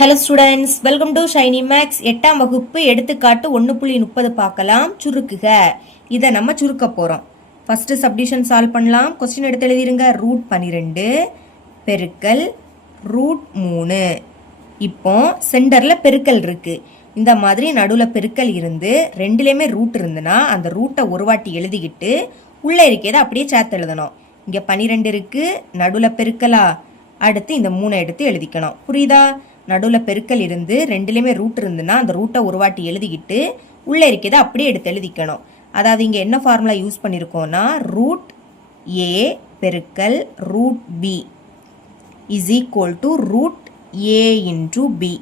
Hello students, welcome to Shiny Maths. 8ஆம் வகுப்பு எடுத்துக்காட்டு 1.30 பார்க்கலாம். சுருக்குக. இதை நம்ம சுருக்க போகிறோம். ஃபர்ஸ்ட் சப்டிஷன் சால்வ் பண்ணலாம். கொஸ்டின் எடுத்து எழுதிருங்க. ரூட் 12 பெருக்கல் ரூட் 3. இப்போ சென்டரில் பெருக்கல் இருக்கு. இந்த மாதிரி நடுவில் பெருக்கல் இருந்து ரெண்டுலேயுமே ரூட் இருந்துன்னா அந்த ரூட்டை ஒரு வாட்டி எழுதிக்கிட்டு உள்ளே இருக்கிறத அப்படியே சேர்த்து எழுதணும். இங்கே 12 இருக்கு, நடுவில் பெருக்கலா. அடுத்து இந்த 3 எடுத்து எழுதிக்கணும். புரியுதா? நடுவில் பெருக்கல் இருந்து ரெண்டுலேயுமே ரூட் இருந்துன்னா அந்த ரூட்டை ஒரு வாட்டி எழுதிக்கிட்டு உள்ளே இருக்கிறத அப்படியே எடுத்து எழுதிக்கணும். அதாவது இங்கே என்ன ஃபார்முலா யூஸ் பண்ணியிருக்கோம்னா ரூட் ஏ பெருக்கல் root B is equal to root A into B.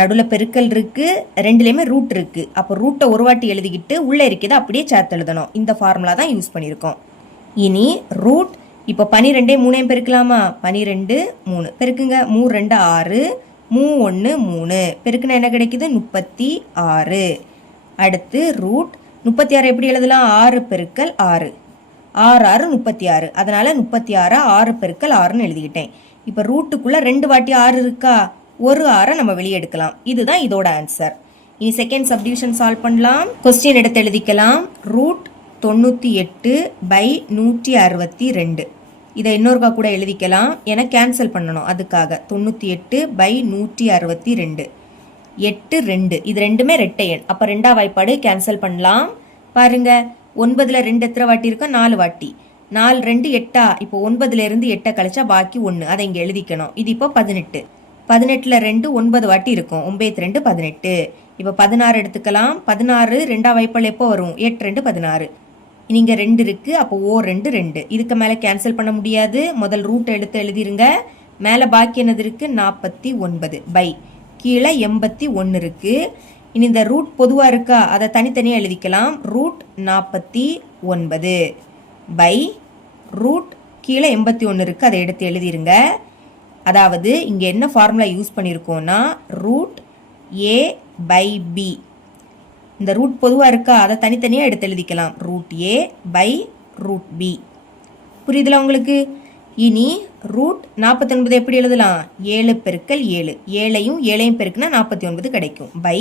நடுவில் பெருக்கல் இருக்கு, ரெண்டுலேயுமே ரூட் இருக்கு. அப்போ ரூட்டை ஒரு வாட்டி எழுதிக்கிட்டு உள்ளே இருக்கிறத அப்படியே சேர்த்து எழுதணும். இந்த ஃபார்முலா தான் யூஸ் பண்ணியிருக்கோம். இனி ரூட் இப்போ 12 3 பெருக்கலாமா? 12 3 பெருக்குங்க. 3 2 6 3 1 3 பெருக்குனா என்ன கிடைக்குது? 36. அடுத்து ரூட் 36 எப்படி எழுதலாம்? 6 பெருக்கல் 6 6 6 36. அதனால 36 6 பெருக்கல் 6ன்னு எழுதிக்கிட்டேன். இப்போ ரூட்டுக்குள்ள 2 வாட்டி 6 இருக்கா? ஒரு 6 நம்ம வெளியே எடுக்கலாம். இதுதான் இதோட ஆன்சர். இனி செகண்ட் சப்டிவிஷன் சால்வ் பண்ணலாம். கொஸ்டின் எடுத்து எழுதிக்கலாம். ரூட் 98/162. இதை இன்னொருக்கா கூட எழுதிக்கலாம். ஏன்னா கேன்சல் பண்ணணும், அதுக்காக. 98/162 8 2. இது ரெண்டுமே ரெட்டை எண். அப்போ 2ஆம் வாய்ப்பாடு கேன்சல் பண்ணலாம். பாருங்க, 9ல் 2 எத்தனை வாட்டி இருக்கா? 4 வாட்டி. 4 2 8. இப்போ 9ல் இருந்து 8 கழிச்சா பாக்கி 1. அதை இங்கே எழுதிக்கணும். இது இப்போ 18. 18ல் 2 9 வாட்டி இருக்கும். 9 2 18. இப்போ 16 எடுத்துக்கலாம். 16 2ஆம் வாய்ப்பாடு எப்போ வரும்? 8 2 16. இங்கே 2 இருக்கு. அப்போ ஓ 2 2. இதுக்கு மேலே கேன்சல் பண்ண முடியாது. முதல் ரூட் எடுத்து எழுதிருங்க. மேலே பாக்கி என்னது இருக்கு? 49 பை கீழே 81 இருக்கு. இனி இந்த ரூட் பொதுவாக இருக்கா? அதை தனித்தனியாக எழுதிக்கலாம். ரூட் 49 பை ரூட் கீழே 81 இருக்கு. அதை எடுத்து எழுதிருங்க. அதாவது இங்கே என்ன ஃபார்முலா யூஸ் பண்ணியிருக்கோம்னா ரூட் ஏ பை பி. இந்த ரூட் பொதுவாக இருக்கா? அதை தனித்தனியாக எடுத்து எழுதிக்கலாம். Root A by root B. புரியுதுல உங்களுக்கு? இனி ரூட் 49 எப்படி எழுதலாம்? 7 பெருக்கல் 7. 7ஐயும் 7ஐயும் பெருக்குனா 49 கிடைக்கும். பை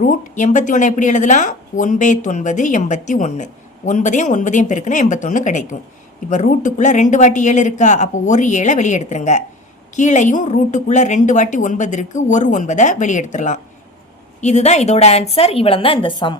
ரூட் 81 எப்படி எழுதலாம்? 9 9 81. 9ஐயும் 9ஐயும் பெருக்குனா 81 கிடைக்கும். இப்போ ரூட்டுக்குள்ளே 2 வாட்டி 7 இருக்கா? அப்போ ஒரு 7 வெளியே எடுத்துருங்க. கீழையும் ரூட்டுக்குள்ளே 2 வாட்டி 9 இருக்கு. ஒரு 9 வெளியே எடுத்துடலாம். இதுதான் இதோட ஆன்சர். இவ்வளவு தான் இந்த சம்.